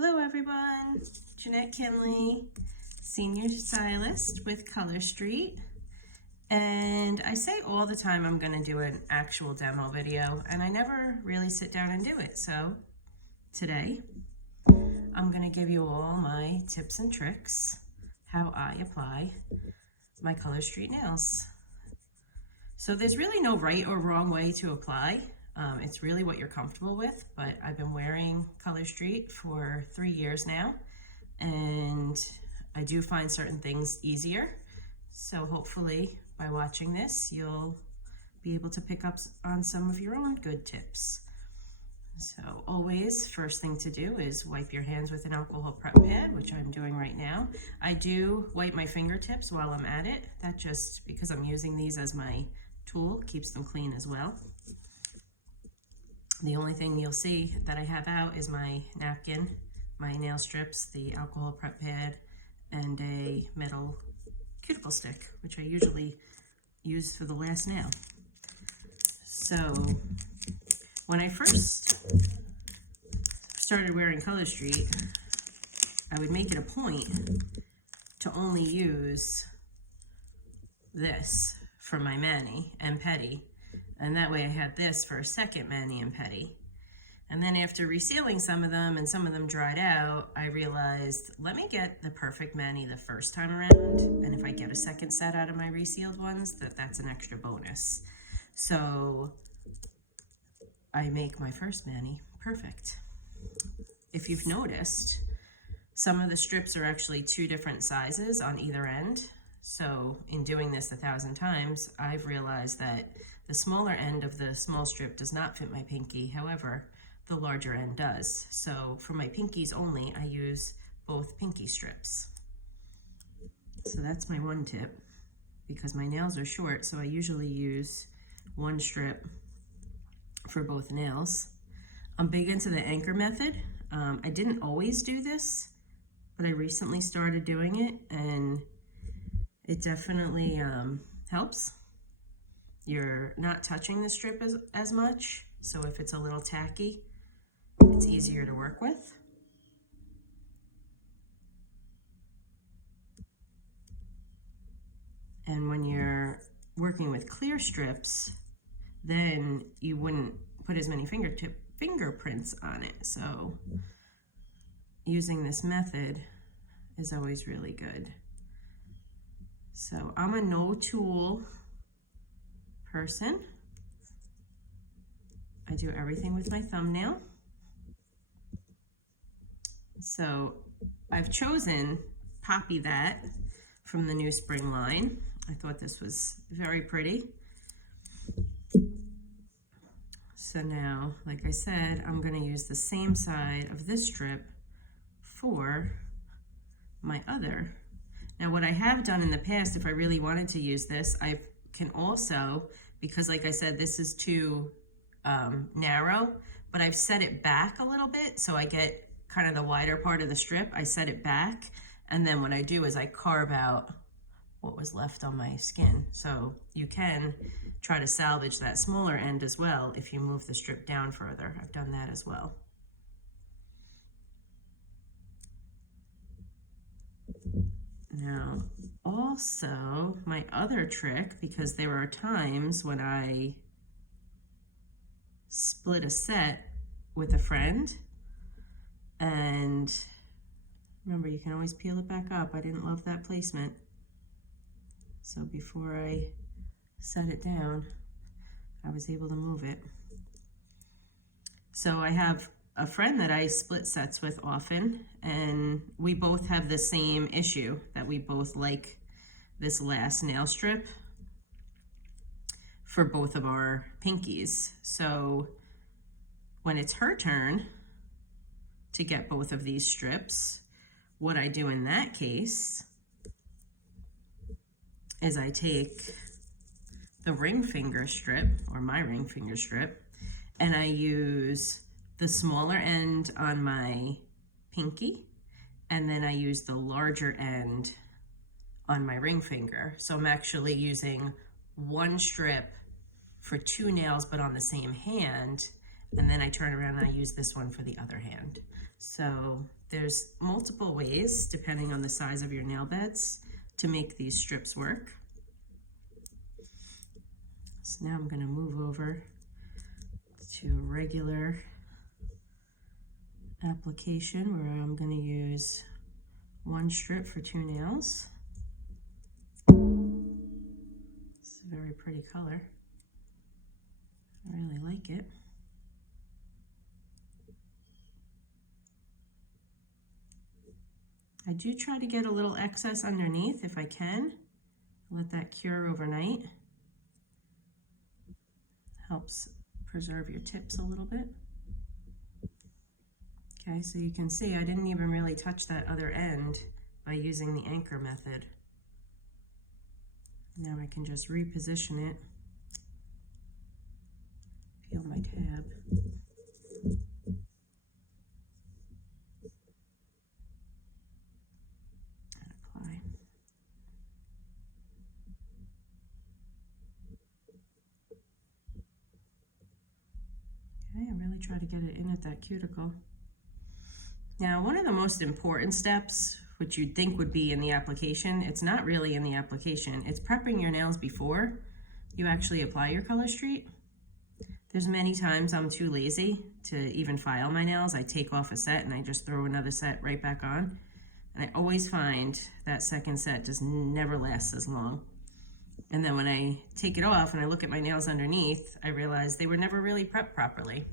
Hello everyone, Jeanette Kinley, senior stylist with Color Street. And I say all the time I'm going to do an actual demo video, and I never really sit down and do it. So today I'm going to give you all my tips and tricks, how I apply my Color Street nails. So there's really no right or wrong way to apply. It's really what you're comfortable with, but I've been wearing Color Street for 3 years now, and I do find certain things easier. So hopefully by watching this, you'll be able to pick up on some of your own good tips. So always, first thing to do is wipe your hands with an alcohol prep pad, which I'm doing right now. I do wipe my fingertips while I'm at it. That just, because I'm using these as my tool, keeps them clean as well. The only thing you'll see that I have out is my napkin, my nail strips, the alcohol prep pad, and a metal cuticle stick, which I usually use for the last nail. So when I first started wearing Color Street, I would make it a point to only use this for my mani and pedi. And that way I had this for a second mani and pedi. And then after resealing some of them and some of them dried out, I realized, let me get the perfect mani the first time around. And if I get a second set out of my resealed ones, that's an extra bonus. So I make my first mani perfect. If you've noticed, some of the strips are actually 2 different sizes on either end. So in doing this 1,000 times, I've realized that the smaller end of the small strip does not fit my pinky. However, the larger end does. So for my pinkies only, I use both pinky strips. So that's my one tip, because my nails are short, so I usually use one strip for both nails. I'm big into the anchor method. I didn't always do this, but I recently started doing it, and it definitely helps. You're not touching the strip as much, so if it's a little tacky, it's easier to work with. And when you're working with clear strips, then you wouldn't put as many fingerprints on it. So using this method is always really good. So I'm a no tool person. I do everything with my thumbnail. So I've chosen Poppy That from the new spring line. I thought this was very pretty. So now, like I said, I'm going to use the same side of this strip for my other. Now what I have done in the past, if I really wanted to use this, I can also, because like I said, this is too narrow, but I've set it back a little bit, so I get kind of the wider part of the strip. I set it back, and then what I do is I carve out what was left on my skin. So you can try to salvage that smaller end as well if you move the strip down further. I've done that as well. Now, also, my other trick, because there are times when I split a set with a friend, and remember, you can always peel it back up. I didn't love that placement. So before I set it down, I was able to move it. So I have a friend that I split sets with often, and we both have the same issue, that we both like this last nail strip for both of our pinkies. So when it's her turn to get both of these strips, what I do in that case is I take the ring finger strip, or my ring finger strip, and I use the smaller end on my pinky, and then I use the larger end on my ring finger. So I'm actually using one strip for 2 nails, but on the same hand, and then I turn around and I use this one for the other hand. So there's multiple ways, depending on the size of your nail beds, to make these strips work. So now I'm going to move over to regular application where I'm going to use one strip for 2 nails. It's a very pretty color. I really like it. I do try to get a little excess underneath if I can. Let that cure overnight. Helps preserve your tips a little bit. Okay, so you can see I didn't even really touch that other end by using the anchor method. Now I can just reposition it. Peel my tab. And apply. Okay, I really try to get it in at that cuticle. Now, one of the most important steps, which you'd think would be in the application, it's not really in the application. It's prepping your nails before you actually apply your color street. There's many times I'm too lazy to even file my nails. I take off a set and I just throw another set right back on. And I always find that second set just never lasts as long. And then when I take it off and I look at my nails underneath, I realize they were never really prepped properly.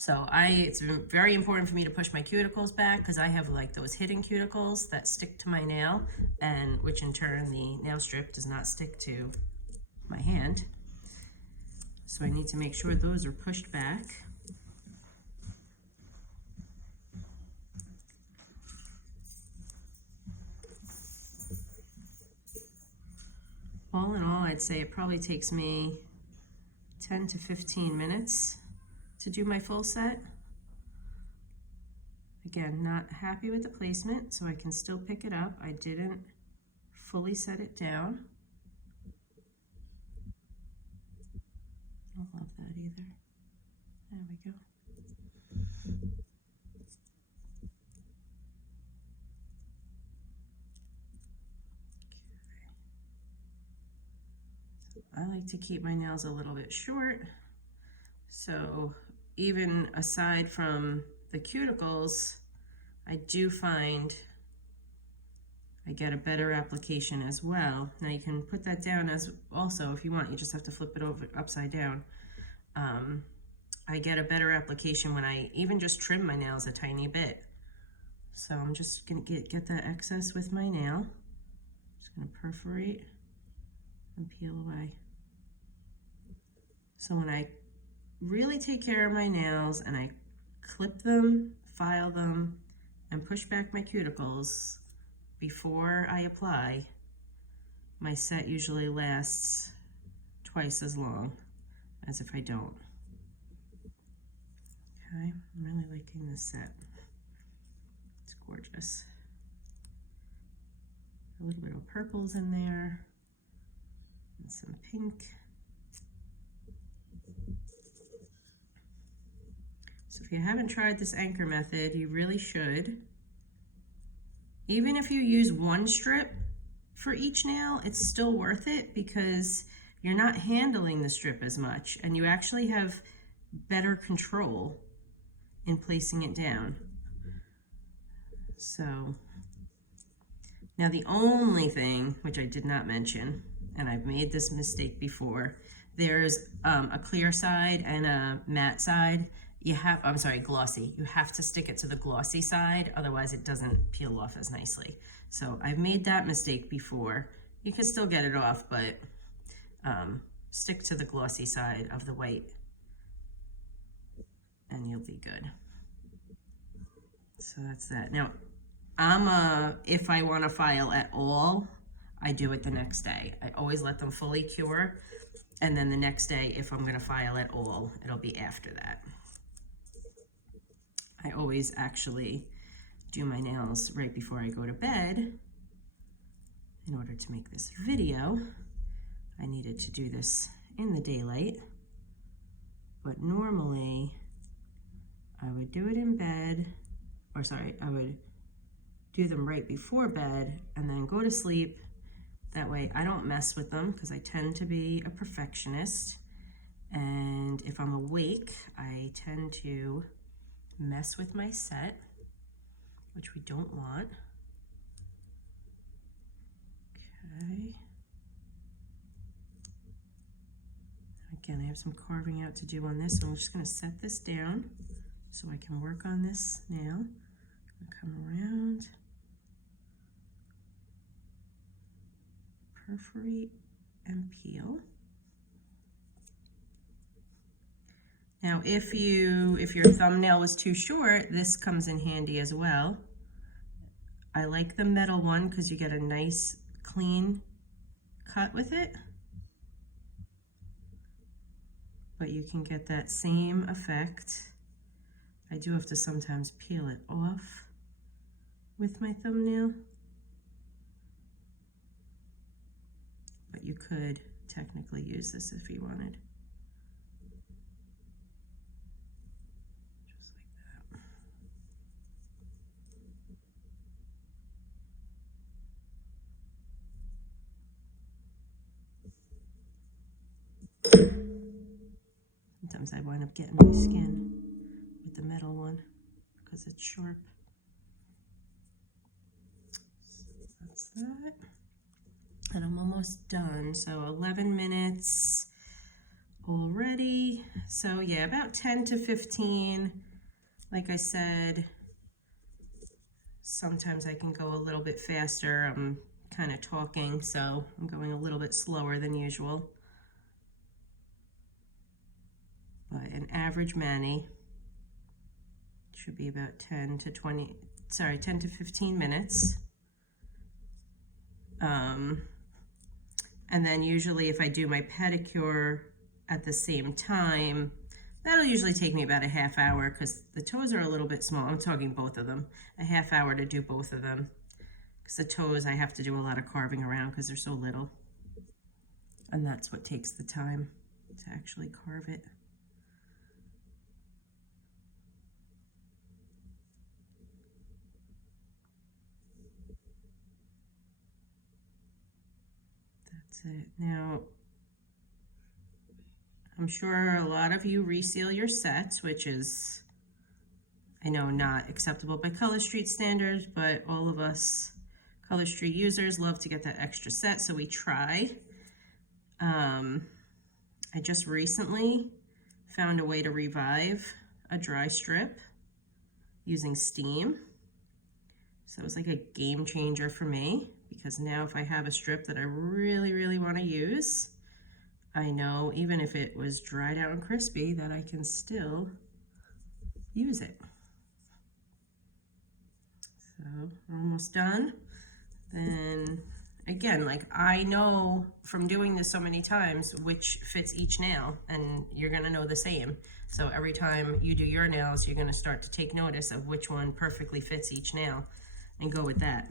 So it's very important for me to push my cuticles back because I have like those hidden cuticles that stick to my nail, and which in turn the nail strip does not stick to my hand. So I need to make sure those are pushed back. All in all, I'd say it probably takes me 10 to 15 minutes to do my full set. Again, not happy with the placement, so I can still pick it up. I didn't fully set it down. I don't love that either. There we go. I like to keep my nails a little bit short, so even aside from the cuticles, I do find I get a better application as well. Now you can put that down as also if you want, you just have to flip it over upside down. I get a better application when I even just trim my nails a tiny bit. So I'm just gonna get that excess with my nail. Just gonna perforate and peel away. So when I really take care of my nails and I clip them, file them, and push back my cuticles before I apply, my set usually lasts twice as long as if I don't. Okay, I'm really liking this set. It's gorgeous. A little bit of purples in there and some pink. So if you haven't tried this anchor method, you really should. Even if you use one strip for each nail, it's still worth it because you're not handling the strip as much and you actually have better control in placing it down. So now the only thing, which I did not mention, and I've made this mistake before, there's a clear side and a matte side. Glossy. You have to stick it to the glossy side, otherwise it doesn't peel off as nicely. So I've made that mistake before. You can still get it off, but stick to the glossy side of the white and you'll be good. So that's that. Now, if I want to file at all, I do it the next day. I always let them fully cure, and then the next day, if I'm going to file at all, it'll be after that. I always actually do my nails right before I go to bed. In order to make this video, I needed to do this in the daylight, but normally I would do it in bed, or sorry, I would do them right before bed and then go to sleep. That way I don't mess with them because I tend to be a perfectionist. And if I'm awake, I tend to mess with my set, which we don't want. Okay. Again, I have some carving out to do on this, so I'm just going to set this down so I can work on this now. Come around, perforate and peel. Now, if your thumbnail was too short, this comes in handy as well. I like the metal one because you get a nice clean cut with it. But you can get that same effect. I do have to sometimes peel it off with my thumbnail. But you could technically use this if you wanted. Just like that. Sometimes I wind up getting my skin with the metal one because it's sharp. So that's that. And I'm almost done. So 11 minutes already. So yeah, about 10 to 15. Like I said, sometimes I can go a little bit faster. I'm kind of talking, so I'm going a little bit slower than usual. But an average mani should be about 10 to 15 minutes. And then usually if I do my pedicure at the same time, that'll usually take me about a half hour because the toes are a little bit small. I'm talking both of them. A half hour to do both of them. Because the toes I have to do a lot of carving around because they're so little. And that's what takes the time to actually carve it. That's it. Now, I'm sure a lot of you reseal your sets, which is, I know, not acceptable by Color Street standards, but all of us Color Street users love to get that extra set, so we try. I just recently found a way to revive a dry strip using steam. So it was like a game changer for me, because now if I have a strip that I really, really want to use, I know even if it was dried out and crispy that I can still use it. So we're almost done. Then again, like I know from doing this so many times which fits each nail, and you're gonna know the same. So every time you do your nails, you're gonna start to take notice of which one perfectly fits each nail and go with that.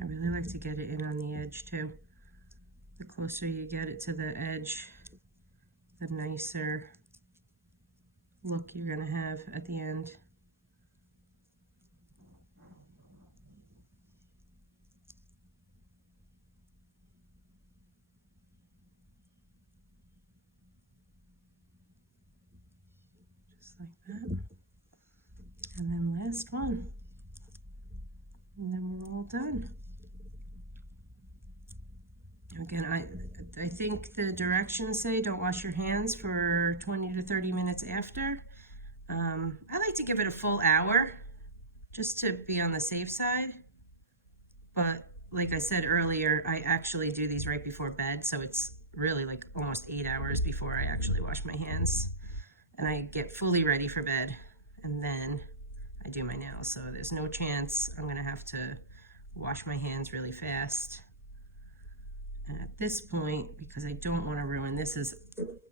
I really like to get it in on the edge too. The closer you get it to the edge, the nicer look you're gonna have at the end. Just like that. And then last one. And then we're all done. Again, I think the directions say don't wash your hands for 20 to 30 minutes after. I like to give it a full hour just to be on the safe side. But like I said earlier, I actually do these right before bed, so it's really like almost 8 hours before I actually wash my hands. And I get fully ready for bed, and then I do my nails. So there's no chance I'm gonna have to wash my hands really fast. And at this point, because I don't want to ruin, this is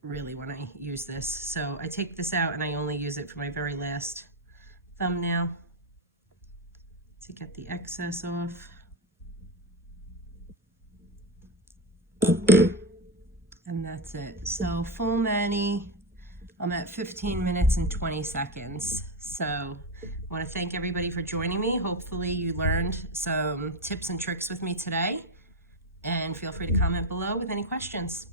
really when I use this. So I take this out and I only use it for my very last thumbnail to get the excess off. And that's it. So full mani, I'm at 15 minutes and 20 seconds. So I want to thank everybody for joining me. Hopefully you learned some tips and tricks with me today. And feel free to comment below with any questions.